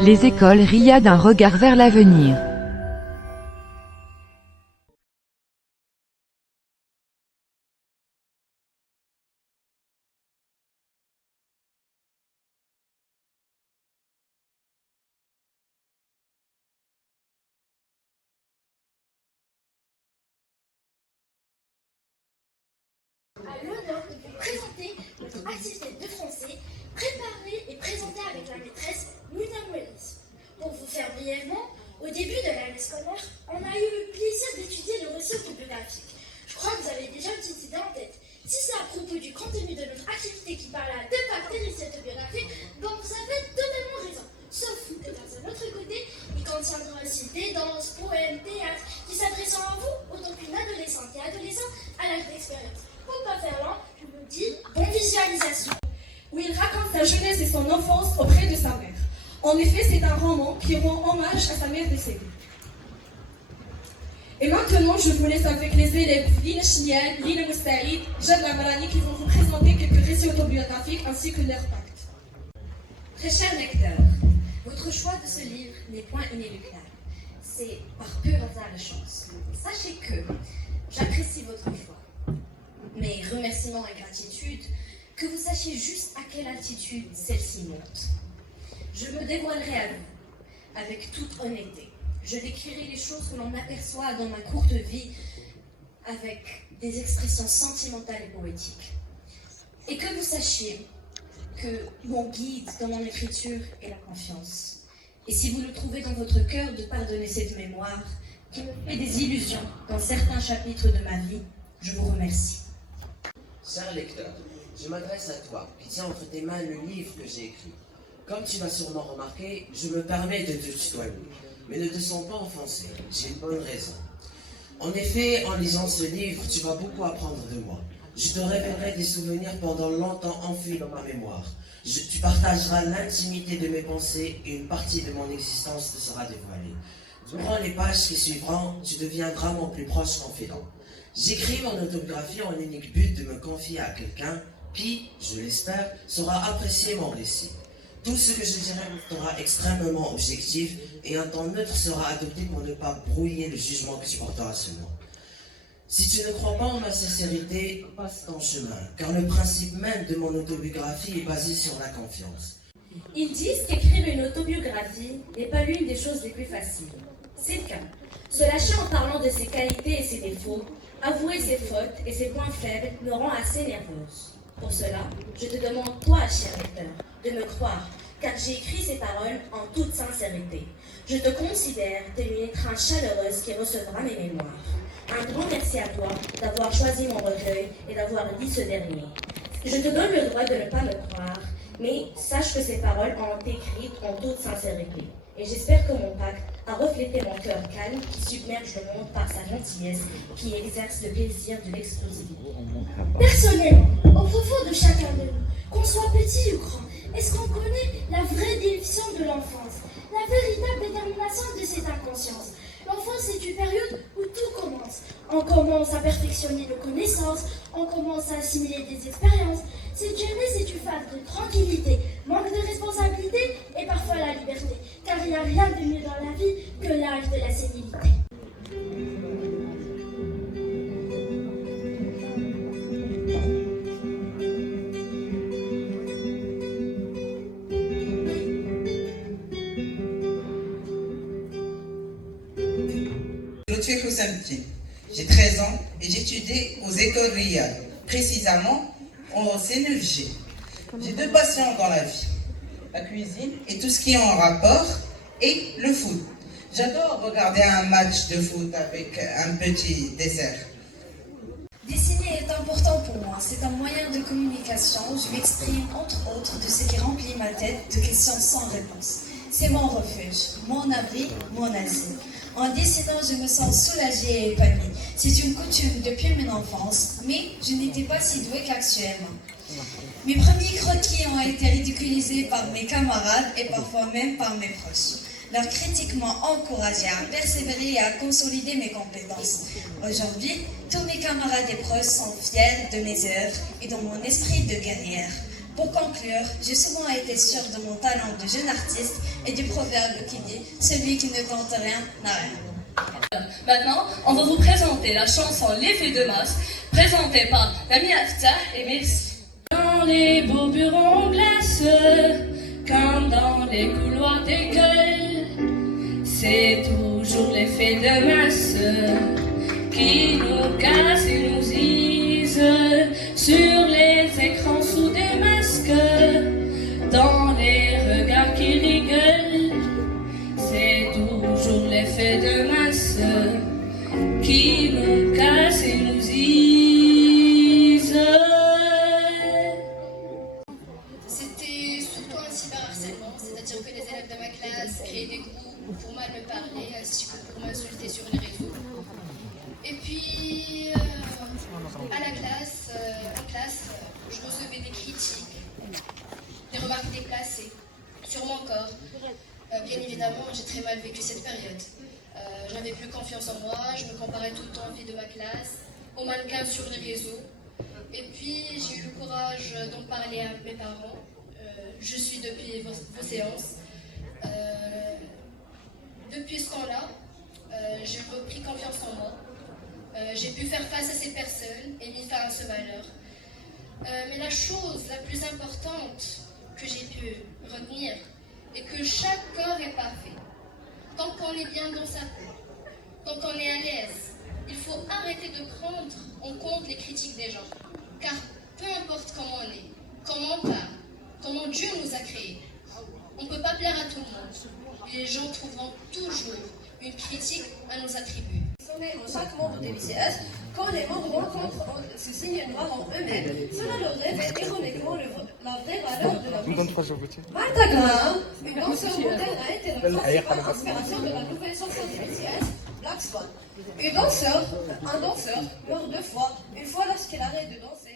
Les écoles RIA d'un regard vers l'avenir. A l'honneur de vous présenter notre activité de français préparée et présentée avec la maîtresse Mouna Mouelis. Pour vous faire brièvement, au début de l'année scolaire, on a eu le plaisir d'étudier le récit autobiographique. Je crois que vous avez déjà une petite idée en tête. Si c'est à propos du contenu de notre activité qui parle à deux parties du récit autobiographique, bon, vous avez totalement raison. Sauf que dans un autre côté, il contiendra aussi des danses, poèmes, théâtres qui s'adresseront à vous, autant qu'une adolescente et adolescent à l'âge d'expérience. Pour ne pas faire lent, je vous dis bonne visualisation. Où il raconte sa jeunesse et son enfance auprès de sa mère. En effet, c'est un roman qui rend hommage à sa mère décédée. Et maintenant, je vous laisse avec les élèves Lina Chnial, Lina Moustaïd, Jade Lamarani qui vont vous présenter quelques récits autobiographiques ainsi que leur pacte. Très cher lecteur, votre choix de ce livre n'est point inéluctable. C'est par pur hasard de chance. Sachez que j'apprécie votre choix. Mes remerciements et gratitude, que vous sachiez juste à quelle altitude celle-ci monte. Je me dévoilerai à vous, avec toute honnêteté. Je décrirai les choses que l'on aperçoit dans ma courte vie avec des expressions sentimentales et poétiques. Et que vous sachiez que mon guide dans mon écriture est la confiance. Et si vous le trouvez dans votre cœur de pardonner cette mémoire qui me fait des illusions dans certains chapitres de ma vie, je vous remercie. Cher lecteur, je m'adresse à toi qui tiens entre tes mains le livre que j'ai écrit. Comme tu l'as sûrement remarqué, je me permets de te tutoyer, mais ne te sens pas offensé, j'ai une bonne raison. En effet, en lisant ce livre, tu vas beaucoup apprendre de moi. Je te révélerai des souvenirs pendant longtemps enfouis dans ma mémoire. Tu partageras l'intimité de mes pensées et une partie de mon existence te sera dévoilée. Durant les pages qui suivront, tu deviendras mon plus proche confident. J'écris mon autobiographie en unique but de me confier à quelqu'un qui, je l'espère, saura apprécier mon récit. Tout ce que je dirai sera extrêmement objectif et un ton neutre sera adopté pour ne pas brouiller le jugement que tu porteras sur moi. Si tu ne crois pas en ma sincérité, passe ton chemin, car le principe même de mon autobiographie est basé sur la confiance. Ils disent qu'écrire une autobiographie n'est pas l'une des choses les plus faciles. C'est le cas. Se lâcher en parlant de ses qualités et ses défauts, avouer ses fautes et ses points faibles me rend assez nerveuse. Pour cela, je te demande, toi, cher lecteur, de me croire, car j'ai écrit ces paroles en toute sincérité. Je te considère telle une étreinte chaleureuse qui recevra mes mémoires. Un grand merci à toi d'avoir choisi mon recueil et d'avoir lu ce dernier. Je te donne le droit de ne pas me croire, mais sache que ces paroles ont été écrites en toute sincérité. Et j'espère que mon pacte a reflété mon cœur calme qui submerge le monde par sa gentillesse, qui exerce le plaisir de l'exclusivité. Personnellement, au profond de chacun de nous, qu'on soit petit ou grand, est-ce qu'on connaît la vraie définition de l'enfance, la véritable détermination de cette inconscience? L'enfance est une période où tout commence. On commence à perfectionner nos connaissances, on commence à assimiler des expériences. Cette jeunesse est une phase de tranquillité, manque de responsabilité et parfois la liberté, car il n'y a rien de mieux dans la vie que l'âge de la sénilité. Lutfi Houssamti. J'ai 13 ans et j'étudie aux écoles RIA, précisément au CNFG. J'ai deux passions dans la vie, la cuisine et tout ce qui est en rapport, et le foot. J'adore regarder un match de foot avec un petit dessert. Dessiner est important pour moi, c'est un moyen de communication où je m'exprime entre autres de ce qui remplit ma tête de questions sans réponse. C'est mon refuge, mon abri, mon asile. En dessinant, je me sens soulagée et épanouie. C'est une coutume depuis mon enfance, mais je n'étais pas si douée qu'actuellement. Mes premiers croquis ont été ridiculisés par mes camarades et parfois même par mes proches. Leurs critiques m'ont encouragée à persévérer et à consolider mes compétences. Aujourd'hui, tous mes camarades et proches sont fiers de mes œuvres et de mon esprit de guerrière. Pour conclure, j'ai souvent été sûre de mon talent de jeune artiste et du proverbe qui dit « Celui qui ne tente rien n'a rien ». Maintenant, on va vous présenter la chanson L'effet de masse, présentée par Nami Aftah et merci. Dans les beaux bureaux en glace, comme dans les couloirs d'école, c'est toujours l'effet de masse qui nous casse et nous use sur les écrans sous des masques, dans les regards qui rigolent. C'est toujours l'effet de masse qui nous casse et nous use. C'était surtout un cyberharcèlement, c'est-à-dire que les élèves de ma classe créaient des groupes pour mal me parler ainsi que pour m'insulter sur les réseaux. Et puis, à la classe, je recevais des critiques, des remarques déplacées sur mon corps. Bien évidemment, j'ai très mal vécu cette période. J'avais plus confiance en moi, je me comparais tout le temps aux filles de ma classe, aux mannequins sur les réseaux. Et puis, j'ai eu le courage d'en parler à mes parents. Je suis depuis vos séances. Depuis ce temps-là, j'ai repris confiance en moi. J'ai pu faire face à ces personnes et m'y faire un ce malheur. Mais la chose la plus importante que j'ai pu retenir est que chaque corps est parfait. Tant qu'on est bien dans sa peau, tant qu'on est à l'aise, il faut arrêter de prendre en compte les critiques des gens. Car peu importe comment on est, comment on parle, comment Dieu nous a créés, on ne peut pas plaire à tout le monde. Les gens trouveront toujours une critique à nos attributs. En chaque membre de l'ICS, quand les membres rencontrent ce signe noir en eux-mêmes, cela leur révèle ironiquement la vraie valeur de la musique. Instagram, une danseuse moderne a été la principale inspiration de la nouvelle chanson de l'ICS, Black Swan. Un danseur meurt 2 fois, une fois lorsqu'il arrête de danser.